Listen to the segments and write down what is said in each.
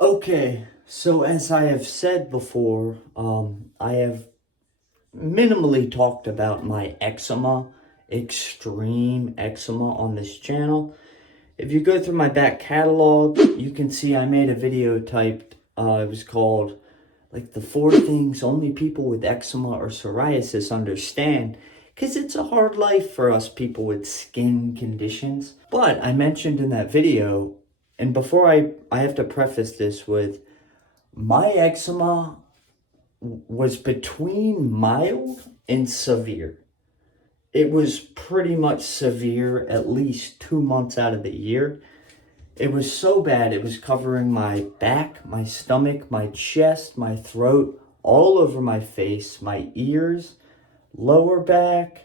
Okay, so as I have said before, I have minimally talked about my eczema, extreme eczema on this channel. If you go through my back catalog, you can see I made a video typed, it was called, like, the 4 things only people with eczema or psoriasis understand, because it's a hard life for us people with skin conditions. But I mentioned in that video, and before I have to preface this with, my eczema was between mild and severe. It was pretty much severe at least 2 months out of the year. It was so bad, it was covering my back, my stomach, my chest, my throat, all over my face, my ears, lower back,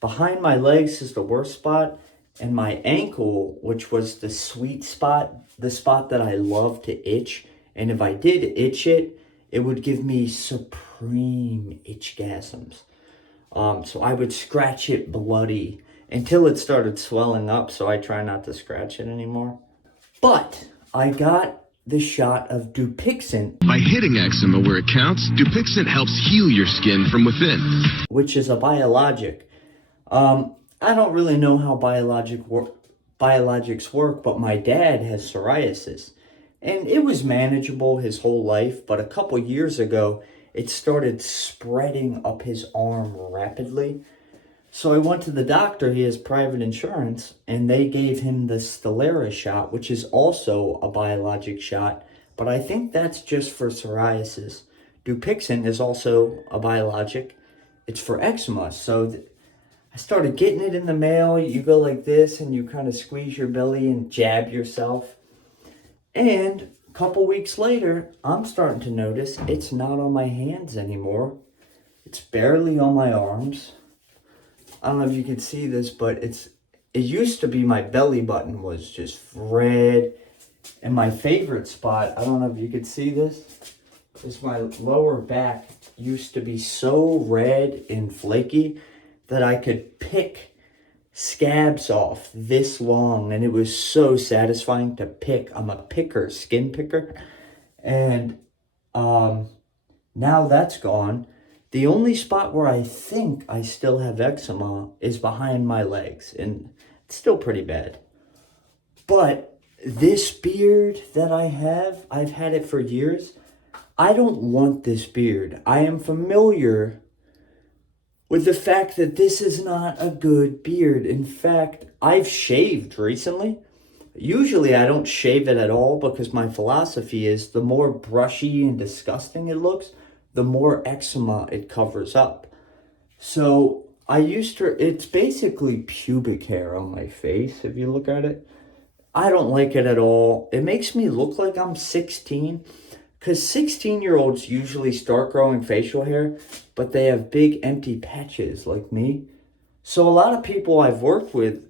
behind my legs is the worst spot, and my ankle, which was the sweet spot, the spot that I love to itch. And if I did itch it, it would give me supreme itchgasms. So I would scratch it bloody until it started swelling up, so I try not to scratch it anymore. But I got the shot of Dupixent. By hitting eczema where it counts, Dupixent helps heal your skin from within. Which is a biologic. I don't really know how biologics work, but my dad has psoriasis. And it was manageable his whole life, but a couple years ago, it started spreading up his arm rapidly. So I went to the doctor, he has private insurance, and they gave him the Stelara shot, which is also a biologic shot, but I think that's just for psoriasis. Dupixent is also a biologic. It's for eczema. So I started getting it in the mail. You go like this and you kind of squeeze your belly and jab yourself. And a couple weeks later, I'm starting to notice it's not on my hands anymore. It's barely on my arms. I don't know if you can see this, but it used to be my belly button was just red. And my favorite spot, I don't know if you could see this, is my lower back used to be so red and flaky that I could pick scabs off this long, and it was so satisfying to pick. I'm a picker, skin picker. And now that's gone. The only spot where I think I still have eczema is behind my legs, and it's still pretty bad. But this beard that I have, I've had it for years. I don't want this beard. I am familiar with the fact that this is not a good beard. In fact, I've shaved recently. Usually I don't shave it at all because my philosophy is the more brushy and disgusting it looks, the more eczema it covers up. So it's basically pubic hair on my face, if you look at it. I don't like it at all. It makes me look like I'm 16, because 16-year-olds usually start growing facial hair, but they have big empty patches like me. So a lot of people I've worked with,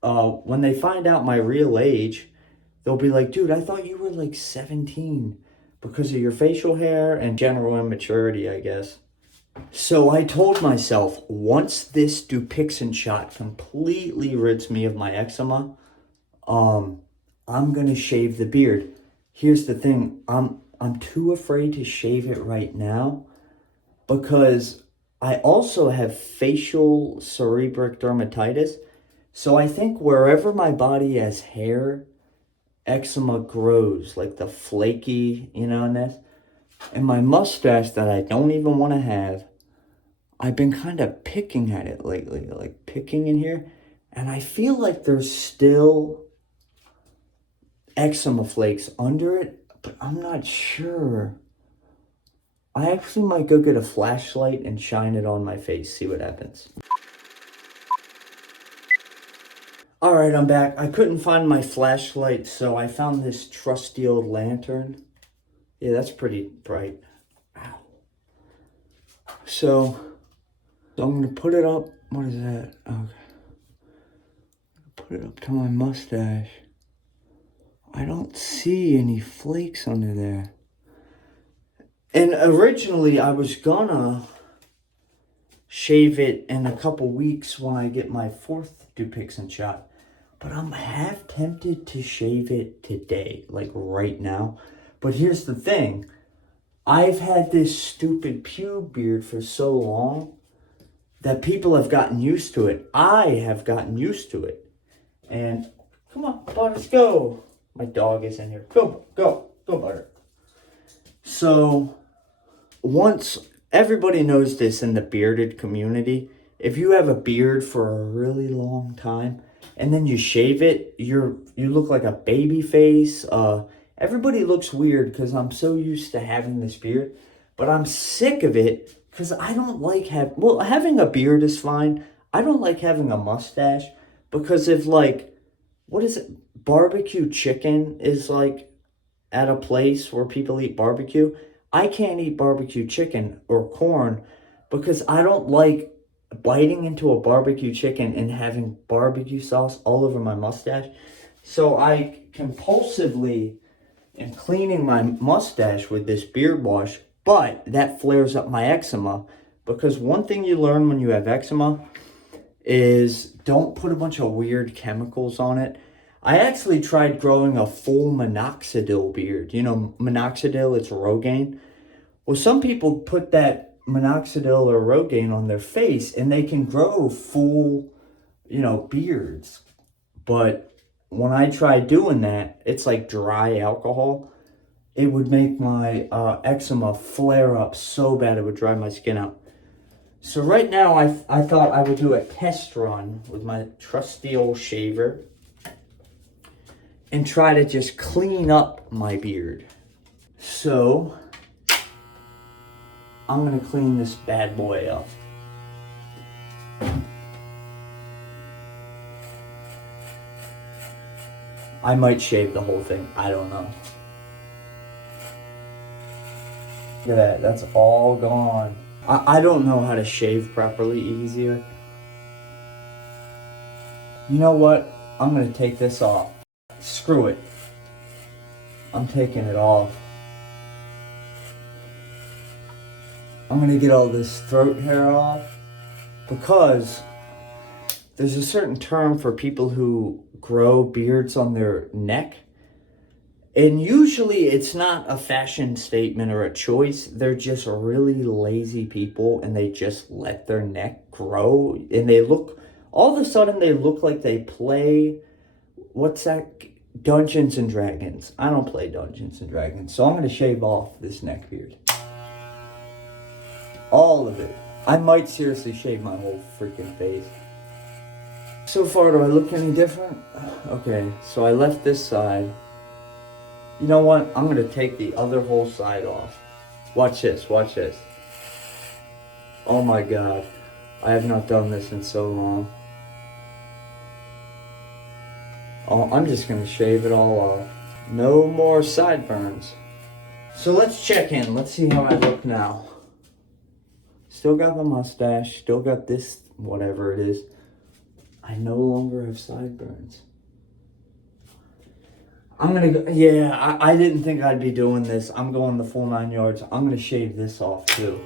when they find out my real age, they'll be like, dude, I thought you were like 17 because of your facial hair and general immaturity, I guess. So I told myself, once this Dupixent shot completely rids me of my eczema, I'm going to shave the beard. Here's the thing, I'm too afraid to shave it right now because I also have facial seborrheic dermatitis. So I think wherever my body has hair, eczema grows, like the flaky, and this. And my mustache that I don't even want to have, I've been kind of picking at it lately, like picking in here. And I feel like there's still eczema flakes under it, but I'm not sure. I actually might go get a flashlight and shine it on my face, see what happens. Alright, I'm back. I couldn't find my flashlight, so I found this trusty old lantern. Yeah, that's pretty bright. Wow. So I'm going to put it up. What is that? Okay. Put it up to my mustache. I don't see any flakes under there. And originally I was gonna shave it in a couple weeks when I get my 4th Dupixent shot. But I'm half tempted to shave it today, like right now. But here's the thing. I've had this stupid pube beard for so long that people have gotten used to it. I have gotten used to it. And come on, Butters, go. My dog is in here. Go, Butter. So once everybody knows this in the bearded community, if you have a beard for a really long time and then you shave it, you look like a baby face. Everybody looks weird because I'm so used to having this beard, but I'm sick of it because I don't like having a beard is fine. I don't like having a mustache because if what is it? Barbecue chicken is like at a place where people eat barbecue. I can't eat barbecue chicken or corn because I don't like biting into a barbecue chicken and having barbecue sauce all over my mustache. So I compulsively am cleaning my mustache with this beard wash, but that flares up my eczema because one thing you learn when you have eczema is don't put a bunch of weird chemicals on it. I actually tried growing a full minoxidil beard. You know, minoxidil, it's Rogaine. Well, some people put that minoxidil or Rogaine on their face and they can grow full, beards. But when I tried doing that, it's like dry alcohol. It would make my eczema flare up so bad it would dry my skin out. So right now, I thought I would do a test run with my trusty old shaver and try to just clean up my beard. So I'm gonna clean this bad boy up. I might shave the whole thing, I don't know. Look at that, that's all gone. I don't know how to shave properly easier. You know what? I'm gonna take this off. Screw it. I'm taking it off. I'm gonna get all this throat hair off because there's a certain term for people who grow beards on their neck. And usually it's not a fashion statement or a choice. They're just really lazy people and they just let their neck grow. And all of a sudden they look like they play, what's that? Dungeons and Dragons. I don't play Dungeons and Dragons. So I'm going to shave off this neck beard. All of it. I might seriously shave my whole freaking face. So far, do I look any different? Okay, so I left this side. You know what? I'm going to take the other whole side off. Watch this, watch this. Oh my God. I have not done this in so long. Oh, I'm just going to shave it all off. No more sideburns. So let's check in. Let's see how I look now. Still got the mustache. Still got this, whatever it is. I no longer have sideburns. I'm gonna go, yeah, I didn't think I'd be doing this. I'm going the full 9 yards. I'm gonna shave this off too.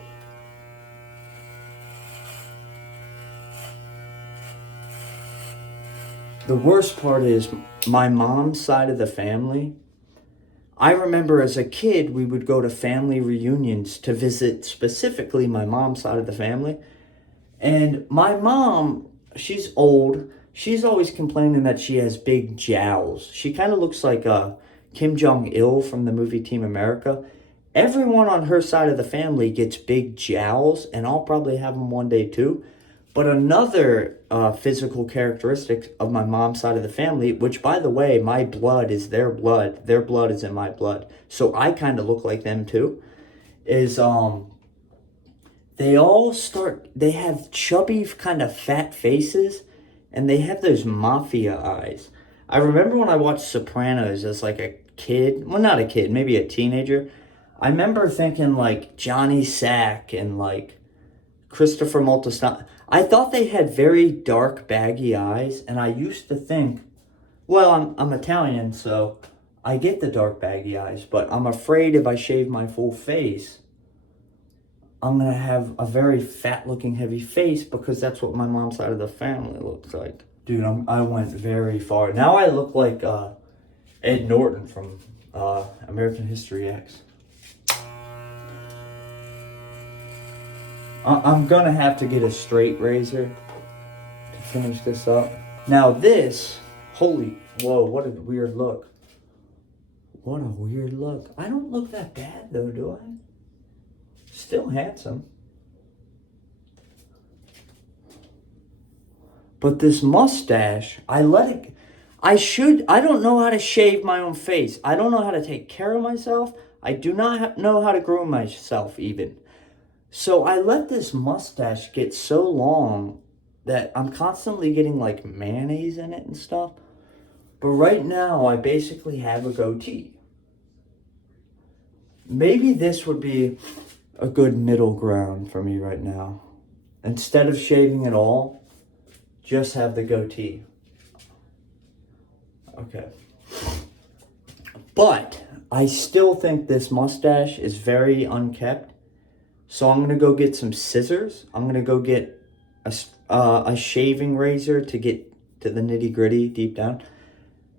The worst part is my mom's side of the family. I remember as a kid, we would go to family reunions to visit specifically my mom's side of the family. And my mom, she's old. She's always complaining that she has big jowls. She kind of looks like Kim Jong-il from the movie Team America. Everyone on her side of the family gets big jowls, and I'll probably have them one day too. But another physical characteristic of my mom's side of the family, which by the way, my blood is their blood is in my blood, so I kind of look like them too, is they have chubby kind of fat faces, and they have those mafia eyes. I remember when I watched Sopranos as like a kid, well not a kid, maybe a teenager, I remember thinking like Johnny Sack and like Christopher Moltisanti. I thought they had very dark, baggy eyes, and I used to think, well, I'm Italian, so I get the dark baggy eyes, but I'm afraid if I shave my full face, I'm going to have a very fat looking heavy face because that's what my mom's side of the family looks like. Dude, I went very far. Now I look like Ed Norton from American History X. I'm going to have to get a straight razor to finish this up. Now this, whoa, what a weird look. What a weird look. I don't look that bad though, do I? Still handsome. But this mustache, I don't know how to shave my own face. I don't know how to take care of myself. I do not know how to groom myself even. So I let this mustache get so long that I'm constantly getting like mayonnaise in it and stuff. But right now I basically have a goatee. Maybe this would be a good middle ground for me right now. Instead of shaving it all, just have the goatee. Okay. But I still think this mustache is very unkept. So I'm going to go get some scissors. I'm going to go get a shaving razor to get to the nitty gritty deep down.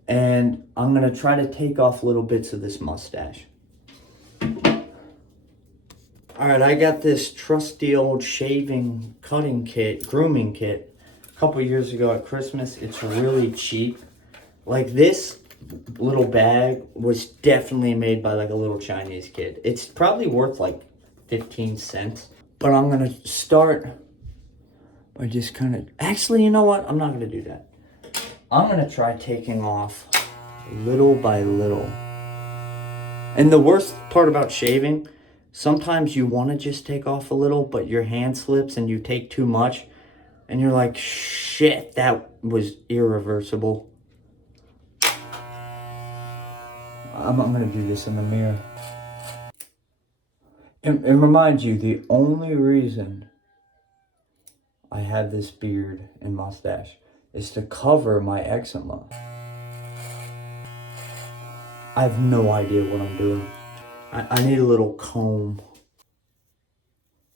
And I'm going to try to take off little bits of this mustache. Alright, I got this trusty old shaving cutting kit, grooming kit, a couple years ago at Christmas. It's really cheap. Like this little bag was definitely made by like a little Chinese kid. It's probably worth like 15 cents. But I'm going to start by just kind of... Actually, you know what? I'm not going to do that. I'm going to try taking off little by little. And the worst part about shaving... Sometimes you want to just take off a little, but your hand slips and you take too much. And you're like, shit, that was irreversible. I'm going to do this in the mirror. And remind you, the only reason I have this beard and mustache is to cover my eczema. I have no idea what I'm doing. I need a little comb.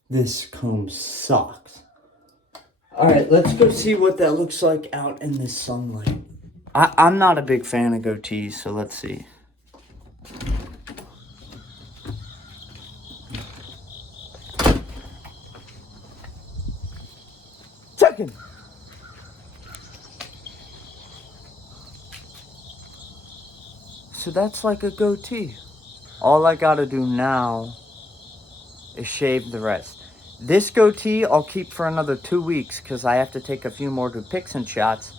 This comb sucks. Alright, let's go see what that looks like out in the sunlight. I'm not a big fan of goatees, so let's see. Second. So that's like a goatee. All I gotta do now is shave the rest. This goatee I'll keep for another 2 weeks because I have to take a few more Dupixent shots.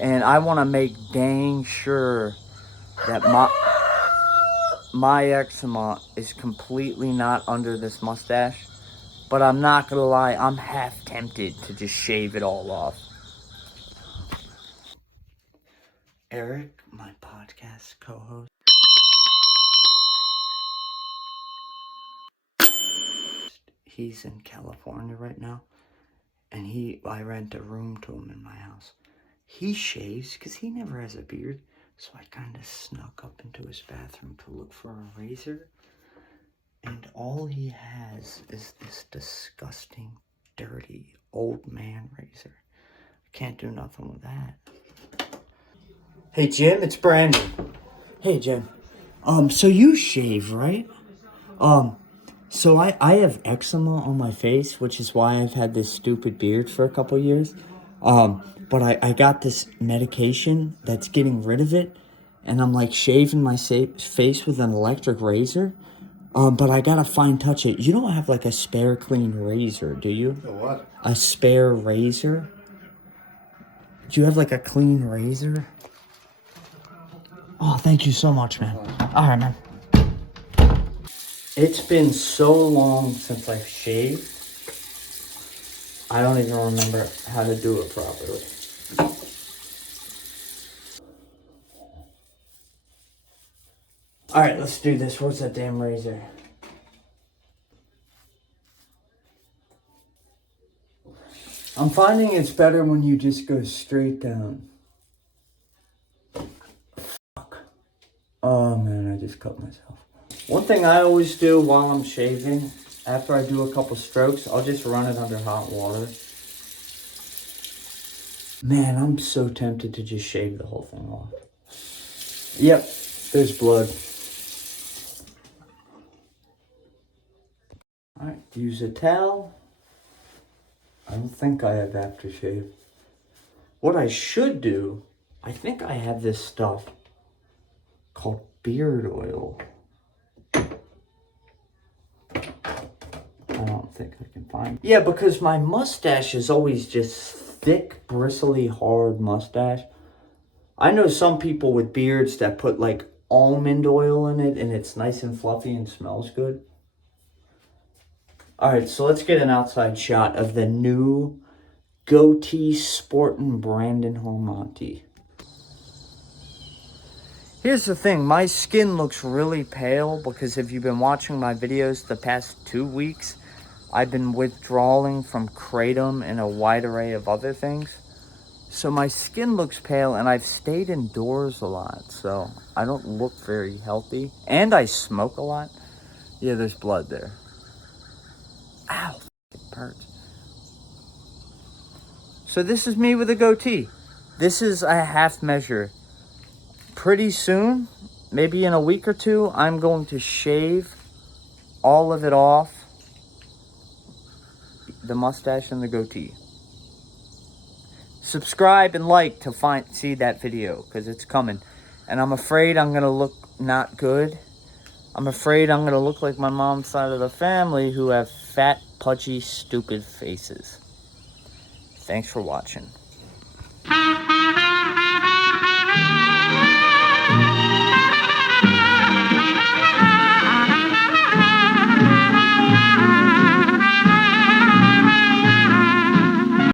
And I want to make dang sure that my eczema is completely not under this mustache. But I'm not gonna lie, I'm half tempted to just shave it all off. Eric, my podcast co-host, he's in California right now, and I rent a room to him in my house. He shaves because he never has a beard, so I kind of snuck up into his bathroom to look for a razor, and all he has is this disgusting, dirty, old man razor. I can't do nothing with that. Hey Jim, it's Brandon. Hey Jim. So you shave, right? So I have eczema on my face, which is why I've had this stupid beard for a couple years. But I got this medication that's getting rid of it, and I'm like shaving my face with an electric razor. But I gotta fine touch it. You don't have like a spare clean razor, do you? A what? A spare razor? Do you have like a clean razor? Oh, thank you so much, man. All right, man. It's been so long since I've shaved. I don't even remember how to do it properly. All right, let's do this. Where's that damn razor? I'm finding it's better when you just go straight down. Fuck. just cut myself. One thing I always do while I'm shaving, after I do a couple strokes, I'll just run it under hot water. Man, I'm so tempted to just shave the whole thing off. Yep, there's blood. Alright, use a towel. I don't think I have aftershave. What I should do, I think I have this stuff called beard oil. I don't think I can find it. Yeah, because my mustache is always just thick, bristly, hard mustache. I know some people with beards that put like almond oil in it and it's nice and fluffy and smells good. Alright, so let's get an outside shot of the new Goatee Sportin' Brandon Harmonti. Here's the thing, my skin looks really pale because if you've been watching my videos the past 2 weeks, I've been withdrawing from kratom and a wide array of other things. So my skin looks pale and I've stayed indoors a lot, so I don't look very healthy. And I smoke a lot. Yeah, there's blood there. Ow, it hurts. So this is me with a goatee. This is a half measure. Pretty soon, maybe in a week or two, I'm going to shave all of it off. The mustache and the goatee. Subscribe and like to see that video, because it's coming. And I'm afraid I'm going to look not good. I'm afraid I'm going to look like my mom's side of the family who have fat, pudgy, stupid faces. Thanks for watching.